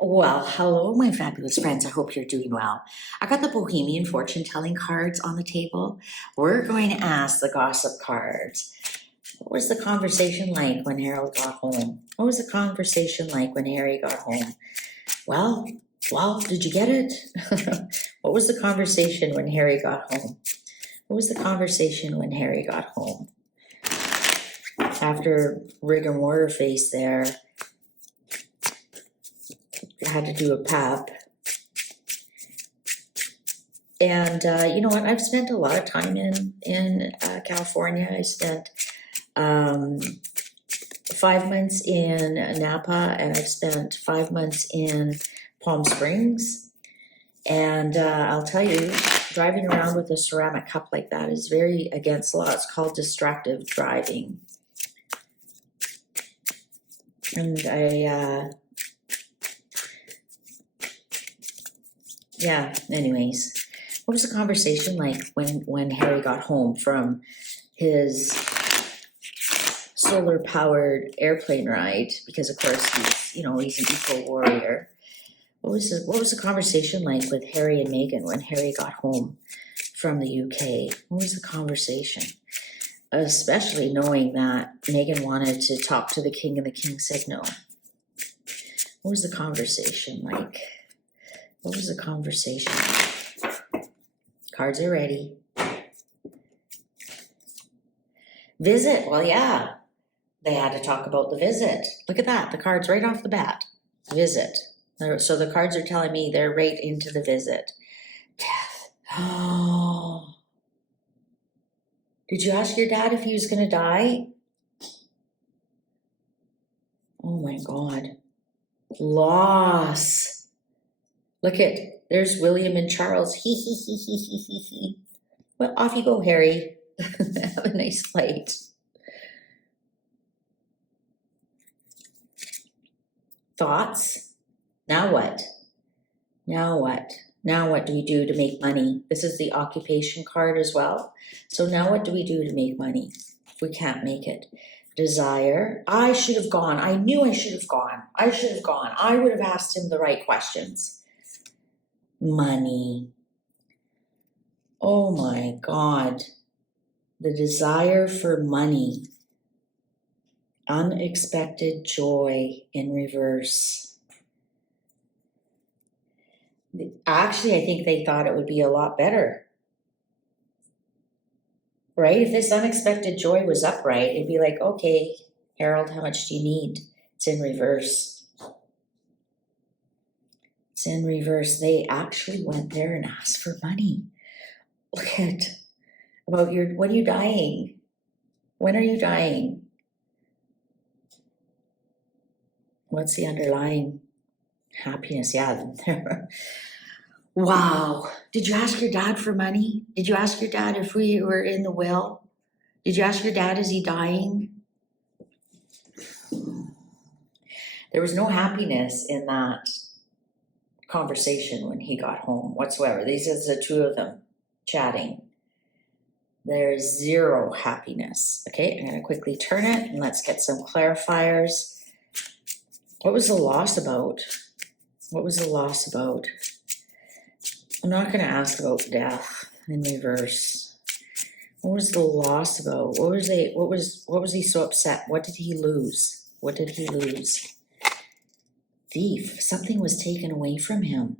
Well, hello, my fabulous friends. I hope you're doing well. I got the Bohemian fortune telling cards on the table. We're going to ask the gossip cards. What was the conversation like when Harold got home? What was the conversation like when Harry got home? Well, did you get it? What was the conversation when Harry got home? What was the conversation when Harry got home? After rigor mortar face there, had to do a pap. And you know what? I've spent a lot of time in California. I spent 5 months in Napa, and I've spent 5 months in Palm Springs. And I'll tell you, driving around with a ceramic cup like that is very against the law. It's called distracted driving. And anyways. What was the conversation like when Harry got home from his solar-powered airplane ride? Because of course he's an eco warrior. What was the conversation like with Harry and Meghan when Harry got home from the UK? What was the conversation? Especially knowing that Meghan wanted to talk to the king and the king said no. What was the conversation like? What was the conversation like? Cards are ready. Visit. Well, yeah. They had to talk about the visit. Look at that. The cards right off the bat. Visit. So the cards are telling me they're right into the visit. Death. Oh. Did you ask your dad if he was going to die? Oh my God. Loss. Look at, there's William and Charles. He. Well, off you go, Harry. Have a nice flight. Thoughts? Now what? Now what? Now what do we do to make money? This is the occupation card as well. So now what do we do to make money if we can't make it? Desire. I should have gone. I knew I should have gone. I would have asked him the right questions. Money. Oh my God. The desire for money. Unexpected joy in reverse. Actually, I think they thought it would be a lot better. Right? If this unexpected joy was upright, it'd be like, okay, Harold, how much do you need? It's in reverse. It's in reverse. They actually went there and asked for money. Look at about when are you dying? When are you dying? What's the underlying happiness? Yeah. Wow. Did you ask your dad for money? Did you ask your dad if we were in the will? Did you ask your dad, is he dying? There was no happiness in that conversation when he got home whatsoever. These are the two of them chatting. There's zero happiness. Okay, I'm going to quickly turn it and let's get some clarifiers. What was the loss about? What was the loss about? I'm not going to ask about death in reverse. What was the loss about? What was he so upset? What did he lose? What did he lose? Thief. Something was taken away from him.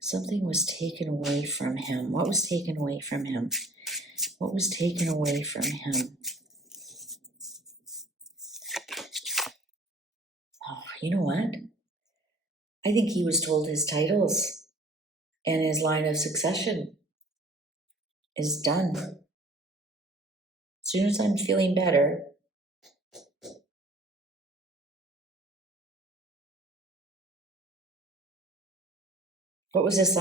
Something was taken away from him. What was taken away from him? What was taken away from him? Oh, you know what? I think he was told his titles and his line of succession is done. As soon as I'm feeling better, what was this?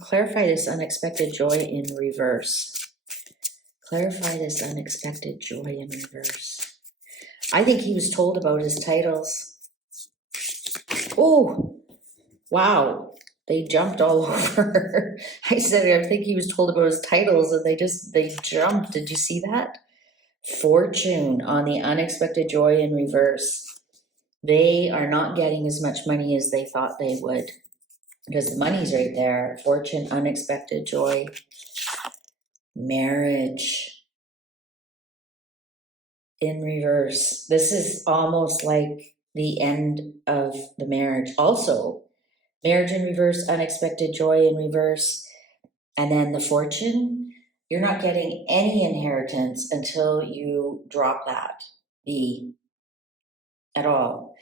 Clarify this unexpected joy in reverse. Clarify this unexpected joy in reverse. I think he was told about his titles. Oh, wow. They jumped all over. I said, I think he was told about his titles and they jumped. Did you see that? Fortune on the unexpected joy in reverse. They are not getting as much money as they thought they would, because the money's right there. Fortune, unexpected joy, marriage in reverse. This is almost like the end of the marriage. Also, marriage in reverse, unexpected joy in reverse, and then the fortune. You're not getting any inheritance until you drop that B at all.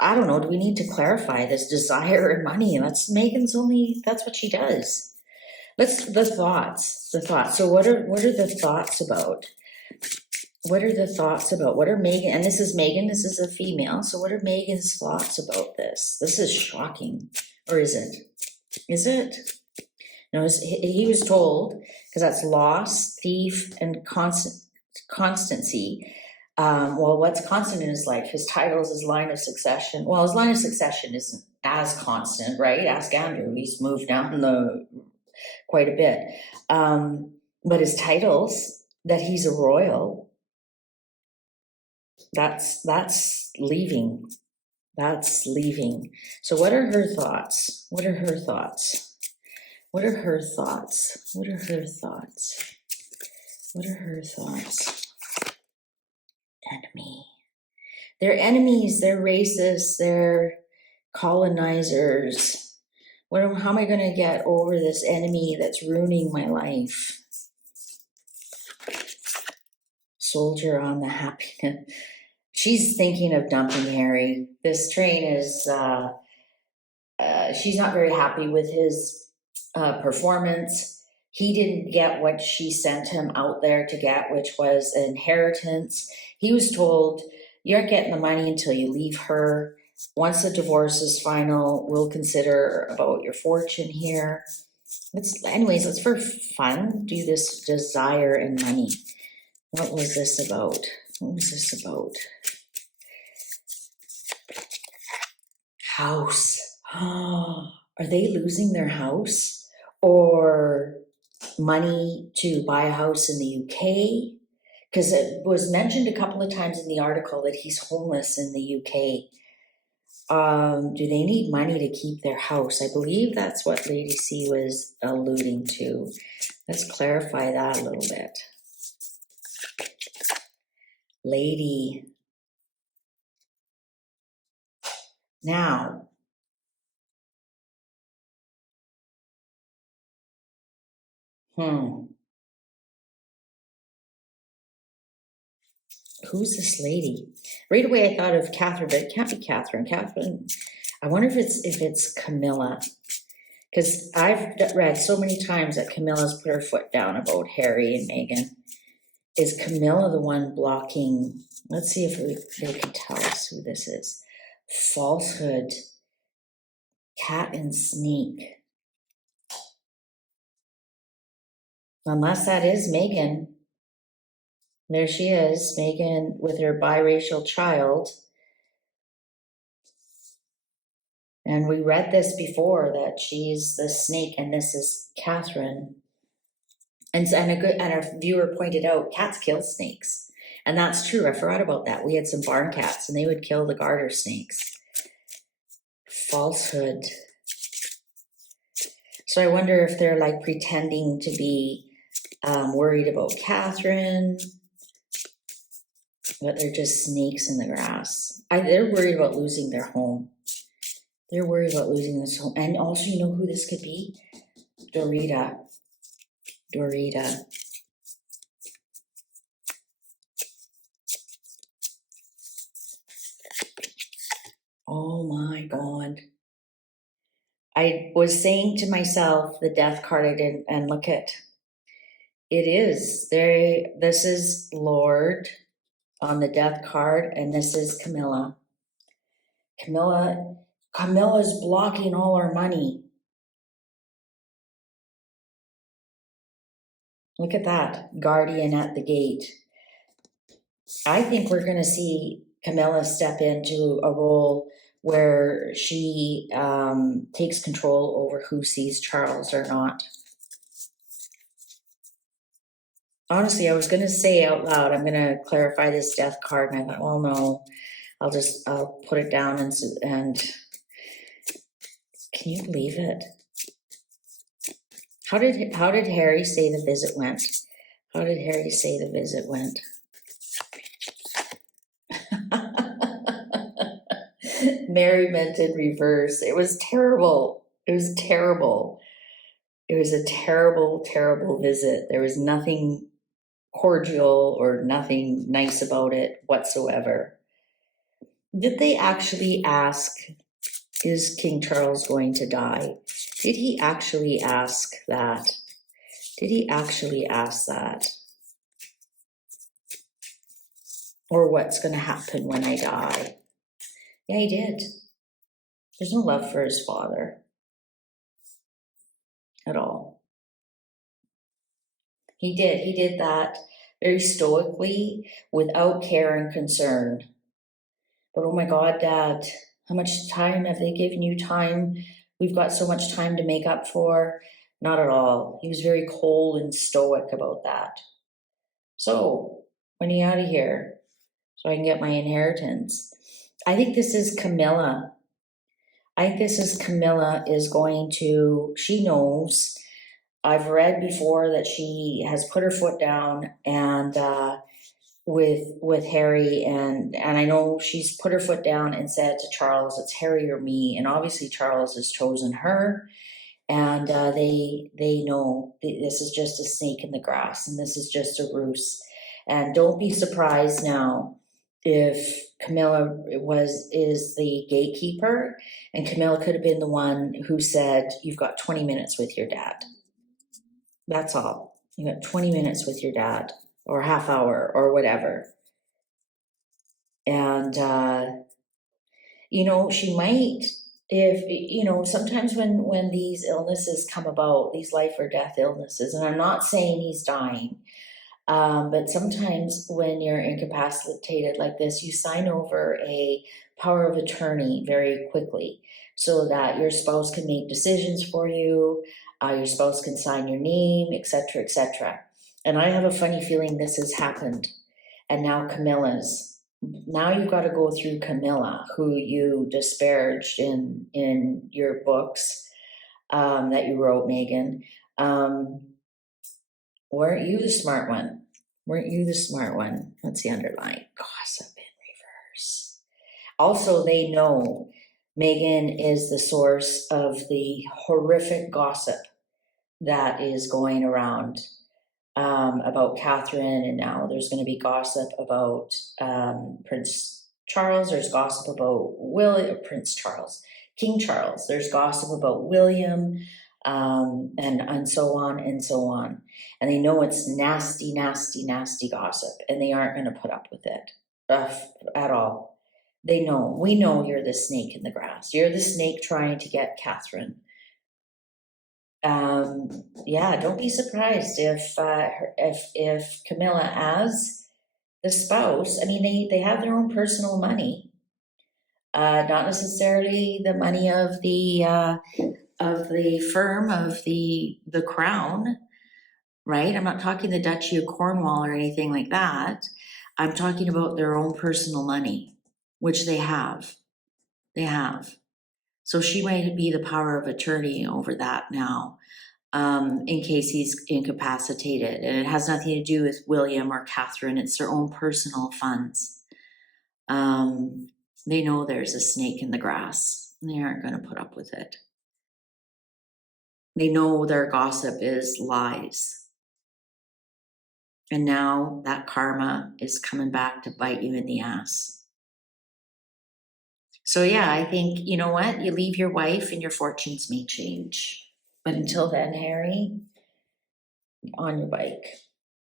I don't know, do we need to clarify this desire and money? Megan's only, that's what she does. The thoughts. So what are the thoughts about? What are the thoughts about? What are Meghan, and this is Meghan, this is a female, so what are Meghan's thoughts about this? This is shocking, or is it? Is it? No, he was told, because that's loss, thief, and constancy. Well, what's constant in his life? His titles, his line of succession. Well, his line of succession isn't as constant, right? Ask Andrew, he's moved down quite a bit. But his titles, that he's a royal, that's leaving. That's leaving. So what are her thoughts? What are her thoughts? What are her thoughts? What are her thoughts? What are her thoughts? Enemy. They're enemies, they're racists, they're colonizers. How am I going to get over this enemy that's ruining my life? Soldier on the happiness. She's thinking of dumping Harry. This train is, she's not very happy with his performance. He didn't get what she sent him out there to get, which was an inheritance. He was told, you aren't getting the money until you leave her. Once the divorce is final, we'll consider about your fortune here. Let's for fun do this desire and money. What was this about? What was this about? House. Are they losing their house? Or money to buy a house in the UK? Because it was mentioned a couple of times in the article that he's homeless in the UK. Do they need money to keep their house? I believe that's what Lady C was alluding to. Let's clarify that a little bit. Lady. Now, who's this lady? Right away I thought of Catherine, but it can't be Catherine. Catherine, I wonder if it's Camilla. Because I've read so many times that Camilla's put her foot down about Harry and Meghan. Is Camilla the one blocking? Let's see if they can tell us who this is. Falsehood. Cat and snake. Unless that is Meghan. There she is, Meghan with her biracial child. And we read this before, that she's the snake and this is Catherine. And a viewer pointed out, cats kill snakes. And that's true, I forgot about that. We had some barn cats and they would kill the garter snakes. Falsehood. So I wonder if they're like pretending to be worried about Catherine, but they're just snakes in the grass. They're worried about losing their home. They're worried about losing this home. And also, you know who this could be? Dorita. Oh my God. I was saying to myself, the death card I didn't, and look at, it is. This is Lord on the death card, and this is Camilla. Camilla's blocking all our money. Look at that, guardian at the gate. I think we're going to see Camilla step into a role where she takes control over who sees Charles or not. Honestly, I was going to say out loud, I'm going to clarify this death card, and I thought, oh no, I'll put it down and can you believe it? How did Harry say the visit went? How did Harry say the visit went? Merriment in reverse. It was terrible. It was terrible. It was a terrible, terrible visit. There was nothing cordial or nothing nice about it whatsoever. Did they actually ask, is King Charles going to die? Did he actually ask that? Did he actually ask that? Or what's going to happen when I die? Yeah, he did. There's no love for his father at all. He did that very stoically, without care and concern. But oh my God, Dad, how much time have they given you? Time? We've got so much time to make up for. Not at all. He was very cold and stoic about that. So, when are you out of here? So I can get my inheritance. I think this is Camilla. Is going to, she knows. I've read before that she has put her foot down and with Harry, and I know she's put her foot down and said to Charles, it's Harry or me, and obviously Charles has chosen her, and they know this is just a snake in the grass, and this is just a ruse. And don't be surprised now if Camilla is the gatekeeper, and Camilla could have been the one who said, you've got 20 minutes with your dad. That's all. You got 20 minutes with your dad, or half hour, or whatever. And, she might, if, sometimes when these illnesses come about, these life or death illnesses, and I'm not saying he's dying, but sometimes when you're incapacitated like this, you sign over a power of attorney very quickly so that your spouse can make decisions for you, your spouse can sign your name, etc., etc. And I have a funny feeling this has happened. And now Camilla's. Now you've got to go through Camilla, who you disparaged in your books that you wrote, Meghan. Weren't you the smart one? That's the underlying gossip in reverse. Also, they know Meghan is the source of the horrific gossip that is going around about Catherine, and now there's going to be gossip about Prince Charles. There's gossip about King Charles. There's gossip about William, and so on and so on. And they know it's nasty, nasty, nasty gossip, and they aren't going to put up with it at all. They know. We know you're the snake in the grass. You're the snake trying to get Catherine. Don't be surprised if Camilla, as the spouse, I mean, they have their own personal money, not necessarily the money of the firm of the crown, right? I'm not talking the Duchy of Cornwall or anything like that. I'm talking about their own personal money, which they have. So she might be the power of attorney over that now, in case he's incapacitated. And it has nothing to do with William or Catherine. It's their own personal funds. They know there's a snake in the grass, and they aren't going to put up with it. They know their gossip is lies. And now that karma is coming back to bite you in the ass. So yeah, I think, you know what? You leave your wife and your fortunes may change. But until then, Harry, on your bike.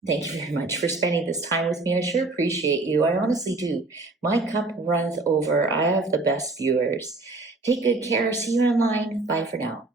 Thank you very much for spending this time with me. I sure appreciate you. I honestly do. My cup runs over. I have the best viewers. Take good care. See you online. Bye for now.